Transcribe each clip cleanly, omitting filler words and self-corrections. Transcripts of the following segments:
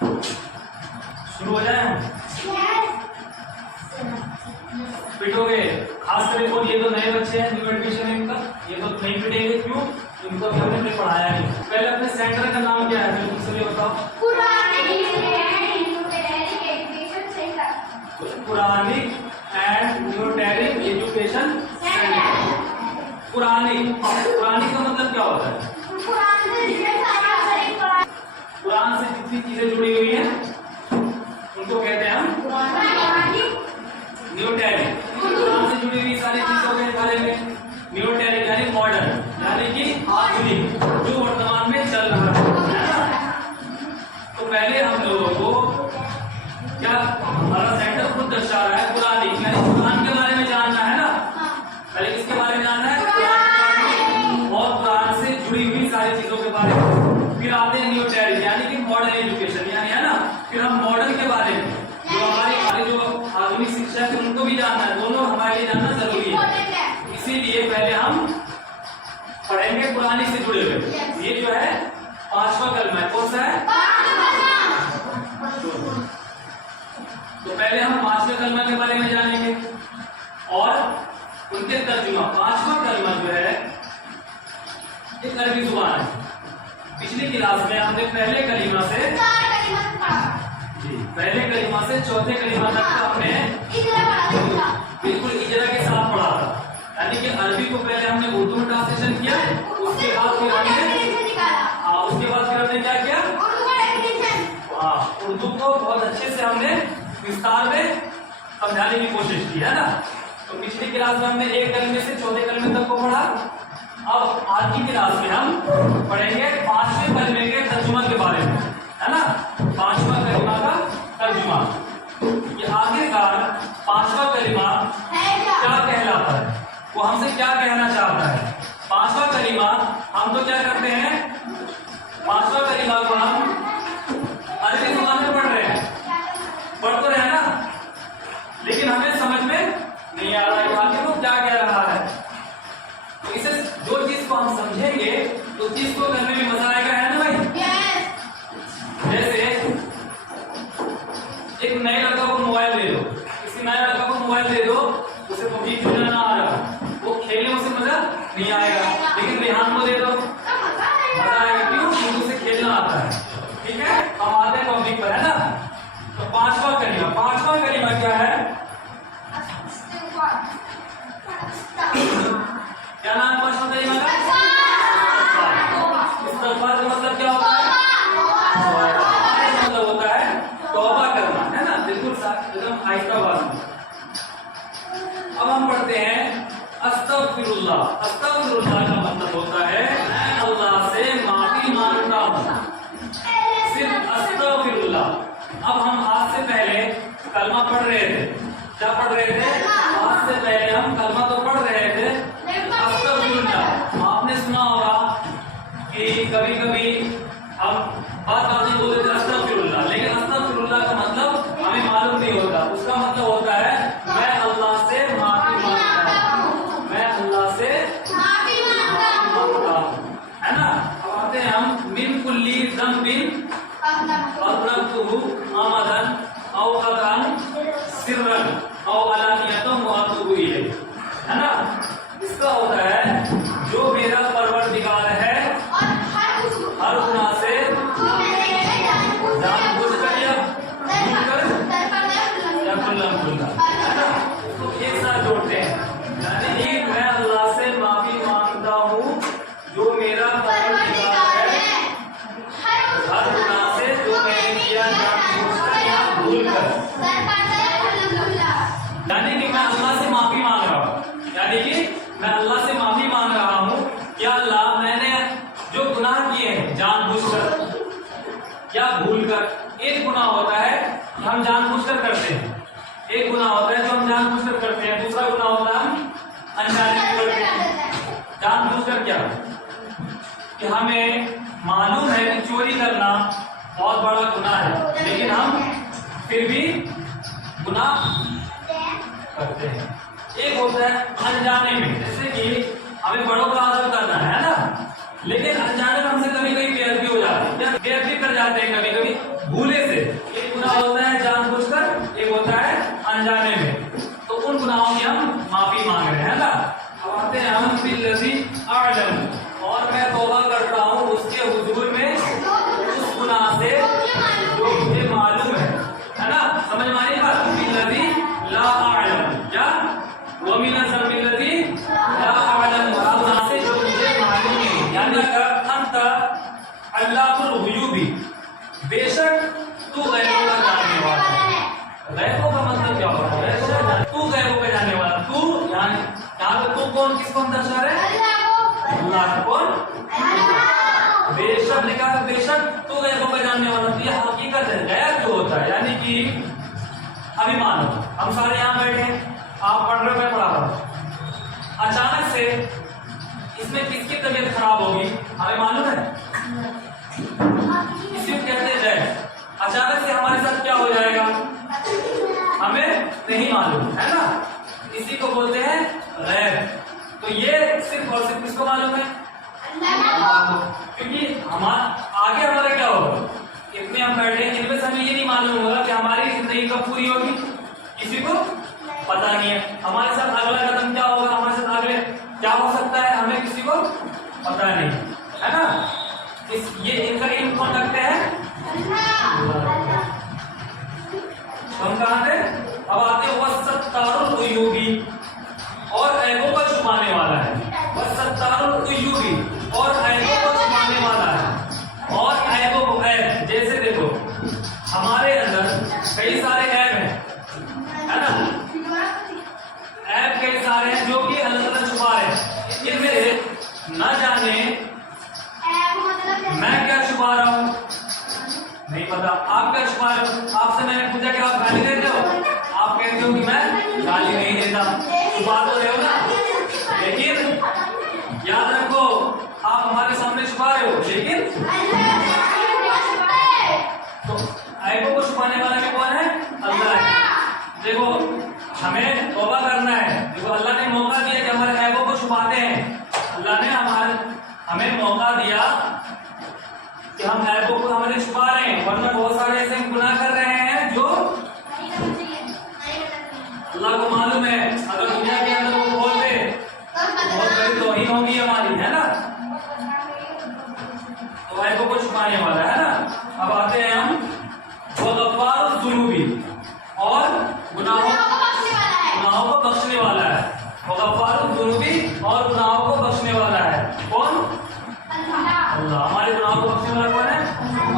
शुरू हो जाए हम? पिटोगे? खास करके कौन? ये तो नए बच्चे हैं, न्यू एडमिशन है इनका, ये तो नहीं पिटेंगे। क्यों? इनको अभी हमने पढ़ाया नहीं। पहले अपने सेंटर का नाम क्या है बिल्कुल सभी बताओ। Puranic and न्यूटेरिक education centre. Puranic का मतलब क्या होता है? पुराण से जितनी चीजें जुड़ी हुई हैं उनको कहते हैं हम न्यूटेरिक। पुराण से जुड़ी हुई सारी चीजों के बारे में न्यूटेरिक यानी मॉडर्न, यानी कि आधुनिक, जो वर्तमान में चल रहा है। तो पहले हम लोगों को क्या हमारा सेंटर खुद दर्शा रहा है पुरानिक, यानी पुराण के बारे में जानना है ना। पहले किसके बारे में जानना है? पुराण और पुराण से जुड़ी हुई सारी चीजों के बारे में। फिर आते हैं न्यूटेरिक यानी कि मॉडर्न एजुकेशन, यानी है ना। फिर हम मॉडर्न के बारे में, जो हमारे जो आधुनिक शिक्षा है उनको भी जानना है, दोनों हमारे लिए जानना जरूरी है। इसीलिए पहले हम पढ़ेंगे पुरानी से जुड़े हुए। ये जो है 5वां कलमा है। कौन सा है? तो पहले हम 5वें कलमा के बारे में जानेंगे और उनके तर्जुमा। 5वां कलमा जो है एक अरबी जुबान है। पिछली क्लास में हमने पहले कलीमा से चौथे कलीमा तक हमने बिल्कुल इजरा के साथ पढ़ा था, यानी कि अरबी को पहले हमने उर्दू में ट्रांसलेशन किया, उसके बाद फिर हमने क्या किया? उर्दू को बहुत अच्छे से हमने विस्तार में समझाने की कोशिश की है ना। तो पिछली क्लास में हमने एक कलमे से चौथे कलमे तक को पढ़ा। अब आज की क्लास में हम पढ़ेंगे 5वें कलमे के तर्जुमा के बारे में, है ना। 5वां कलमा का तर्जुमा, ये आखिरकार 5वां कलमा क्या कहलाता है, वो हमसे क्या कहना चाहता है। 5वां कलमा हम तो क्या करते हैं, 5वां कलमा को हम अरबी जुबान में पढ़ रहे हैं, पढ़ तो रहे हैं ना, लेकिन हमें समझ में नहीं आ रहा है आगे वो क्या कह रहा है। तो इसे जो चीज को हम समझेंगे उस चीज को करने में मजा आएगा, है ना भाई। जैसे एक नए लड़का को मोबाइल दे दो, किसी नए लड़का को मोबाइल दे दो, उसे पबजी खेलना ना आ रहा, वो खेलने में उसे मजा नहीं आएगा। लेकिन रेहान को दे दो मजा आएगा, क्यों? क्योंकि उसे खेलना आता है। ठीक है, हम आते हैं टॉपिक पर, है ना। तो 5वां कलीमा क्या है? क्या नाम है 5वां कलीमा का? इस्तग़फ़ार का मतलब क्या होता है? मतलब होता है तौबा करना, है ना। बिल्कुल एकदम आहिस्ता आवाज में। अब हम पढ़ते हैं अस्तग़फिरुल्लाह। अस्तग़फिरुल्लाह का मतलब होता है मैं अल्लाह से माफी मांगता हूँ, सिर्फ अस्तग़फिरुल्लाह। अब हम आज से पहले कलमा पढ़ रहे थे, क्या पढ़ रहे थे? आज से पहले हम कलमा तो पढ़ रहे थे अस्तग़फिरुल्लाह। आपने सुना होगा कि कभी कभी हम बात में बोलते थे अस्तग़फिरुल्लाह, लेकिन अस्तग़फिरुल्लाह का मतलब हमें मालूम नहीं होता। उसका मतलब होता है मैं अल्लाह से माफी मांगता हूँ, मैं अल्लाह से माफी मांगता हूँ, है ना। अब आते हैं हम मिन कुल्ली ज़ंबिन अज़लमतुहु आमदन औ ख़तअन सिर्रन औ अलानियतन व अतूबु इलैह, है ना। इसका होता है जो मेरा परवरदिगार है हर गुनाह से जानबूझकर या भूलकर या खुल्लम-खुल्ला, है ना। तो एक साथ जोड़ते हैं, यानी कि मैं अल्लाह से माफी मांगता हूँ जो मेरा परवरदिगार है हर गुनाह से जो मैंने किया जानबूझकर या भूलकर, यानी कि मैं अल्लाह से माफी मांग रहा हूँ, यानी कि मैं अल्लाह से माफी मांग रहा हूँ कि अल्लाह मैंने जो गुनाह किए हैं जानबूझकर या भूलकर। एक गुनाह होता है हम जानबूझकर करते हैं, एक गुनाह होता है जो हम जानबूझकर करते हैं, दूसरा गुनाह होता है हम अनजाने में करते हैं। जानबूझकर क्या कि हमें मालूम है कि चोरी करना बहुत बड़ा गुनाह है, लेकिन हम फिर भी गुनाह करते हैं। एक होता है अनजाने में, जैसे कि हमें बड़ों का आदर करना है ना, लेकिन अनजाने में हमसे कभी कभी बेअदबी हो जाती है, बेअदबी कर जाते हैं कभी कभी भूले से, बेशक तू गैबों का जानने वाला है। गैबों का मतलब क्या होता है? बेशक तू गैबों का जानने वाला। तू यहाँ पे तू कौन, किसको हम दर्शा रहे हैं? अल्लाह। कौन? बेशक लिखा है, बेशक तू गैबों का जानने वाला। तो ये हकीकत है। गैब जो होता है यानी कि अभी मानो हम सारे यहाँ बैठे हैं, आप पढ़ रहे हो, मैं पढ़ा रहा हूँ, अचानक से इसमें किसकी तबीयत खराब होगी हमें मालूम है? इसी को कहते हैं गैब। अचानक से हमारे साथ क्या हो जाएगा हमें नहीं मालूम, है ना? इसी को बोलते हैं गैब। तो ये सिर्फ और सिर्फ किसको मालूम है? अल्लाह को। क्योंकि आगे हमारा क्या होगा, इतने हम बैठे हैं, इनमें से हमें ये नहीं मालूम होगा कि हमारी जिंदगी कब पूरी होगी, किसी को पता नहीं है। हमारे साथ अगला कदम क्या होगा, हमारे साथ अगले क्या हो सकता है, हमें किसी को पता नहीं, है ना? ये इनका इल्म कौन रखते हैं? हम कहाँ थे? अब आते वसत्तारुल उयूबी, और ऐबों को छुपाने वाला है। वसत्तारुल उयूबी, और ऐबों को छुपाने वाला है। और ऐबों को ऐब, जैसे देखो हमारे अंदर कई सारे ऐब हैं, है ना? ऐब कई सारे हैं जो कि अल्लाह ताला छुपा रहे हैं। इनमें से न जाने मैं क्या छुपा रहा हूँ नहीं पता, आप क्या छुपा रहे हो? आपसे मैंने पूछा कि आप गाली देते हो, आप कहते हो कि मैं गाली नहीं देता, छुपा तो रहे हो ना। लेकिन याद रखो आप हमारे सामने छुपा रहे हो, लेकिन तो ऐबों को छुपाने वाला भी कौन है? अल्लाह है। देखो हमें तौबा करना है। देखो अल्लाह ने मौका दिया कि हमारे ऐबों को छुपाते हैं। अल्लाह ने हमें मौका दिया कि हम ऐबों को हमारे छुपा रहे हैं, वरना बहुत सारे ऐसे गुनाह कर रहे हैं जो अल्लाह को मालूम है। अगर दुनिया के अंदर वो बोल दे बहुत बड़ी तौहीन होगी हमारी, है ना? तो ऐबों को छुपाने वाला है ना। अब आते हैं हम गफ्फारुज़ ज़ुनूबी, और गुनाहों को बख्शने वाला है। गफ्फारुज़ ज़ुनूबी, और गुनाहों को बख्शने वाला है। कौन? अल्लाह। हमारे गुनाहों को बख्शने वाला कौन है?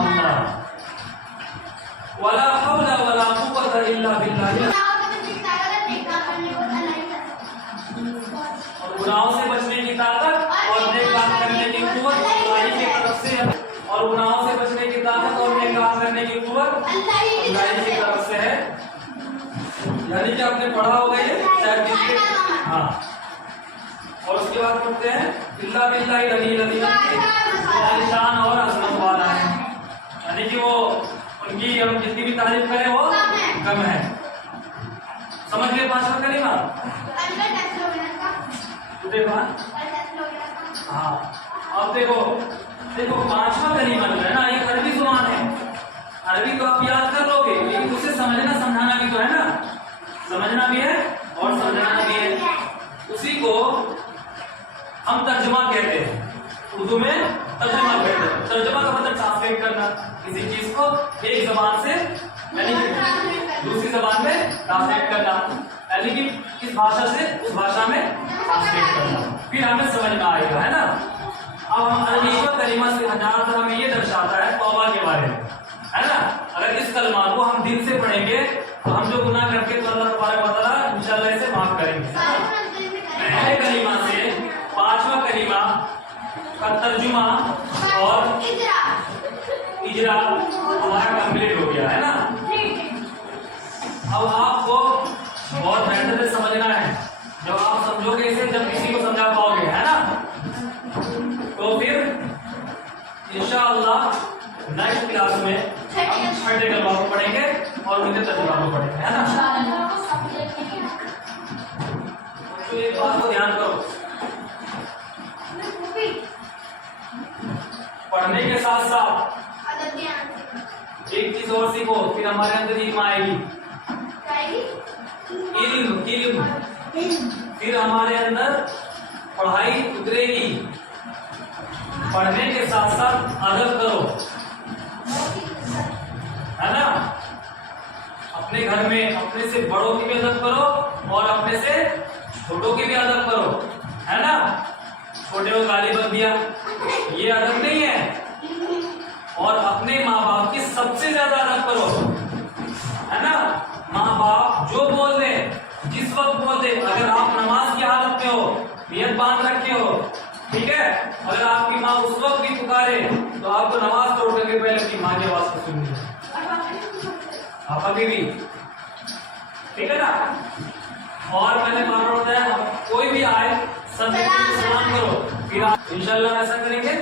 अल्लाह। वला हौला वला कुव्वता इल्ला बिल्लाह। और गुनाहों से बचने की ताकत और नेक काम करने की कुव्वत अल्लाह की तरफ से है। और गुनाहों से बचने की ताकत और नेक काम करने की कुव्वत अल्लाह की तरफ से है। यानी कि आपने पढ़ा होगा ये शायद, हाँ। और उसके बाद पढ़ते हैं इल्ला बिल्लाहि अलील अज़ीम, शान और अज़मत वाला है। यानी कि वो उनकी हम जितनी भी तारीफ करें वो कम है। समझ गए पांचवा कलीमा? देखो हाँ, अब देखो पांचवा कलीमा जो है ना, ये अरबी जुबान है। अरबी तो आप याद कर लोगे, लेकिन उसे समझना समझाना भी तो है ना, समझना भी है और समझाना भी है। उसी को हम तर्जुमा कहते हैं, उर्दू में तर्जुमा कहते हैं। तर्जुमा का मतलब ट्रांसलेट करना, किसी चीज को एक जबान से यानी कि दूसरी जबान में ट्रांसलेट करना, यानी कि इस भाषा से उस भाषा में ट्रांसलेट करना, फिर हमें समझ में आएगा, है ना? अब हम अरबी कलीमा से ज्यादातर हमें ये दर्शाता है तौबा के बारे में, है ना? अगर इस कलमा को हम दिल से पढ़ेंगे तो हम जो गुनाह करके तो अल्लाह तबारक व तआला इंशाअल्लाह इसे माफ करेंगे। पहले कलीमा से पांचवा कलीमा का तर्जुमा और इजरा हमारा कंप्लीट हो गया, है ना? अब आपको बहुत मेहनत से समझना है। जब आप समझोगे इसे, जब किसी को समझा पाओगे, है ना? तो फिर इंशाअल्लाह नेक्स्ट क्लास में हम छठे कलमा को पढ़ेंगे और उनके तर्जुमा को पढ़ेंगे, है ना? तो एक बात को ध्यान करो, पढ़ने के साथ साथ एक चीज और सीखो, फिर हमारे अंदर इल्म आएगी। इल्म फिर हमारे अंदर पढ़ाई उतरेगी। पढ़ने के साथ साथ अदब करो, है ना? अपने घर में अपने से बड़ों की भी अदब करो और अपने से छोटों की भी अदब करो, है ना? छोटे को गाली बक दिया, ये अदब नहीं है। और अपने माँ बाप की सबसे نیت باندھ رکھے ہو، ٹھیک ہے؟ اگر آپ کی ماں اس وقت بھی پکارے تو آپ کو نماز توڑ کر کے پہلے اپنی ماں کی آواز کو سننی ہے، آپ ابھی بھی، ٹھیک ہے نا؟ اور میں نے مانا ہوتا ہے کوئی بھی آئے سب سلام کرو، پھر آپ انشاءاللہ ایسا کریں گے.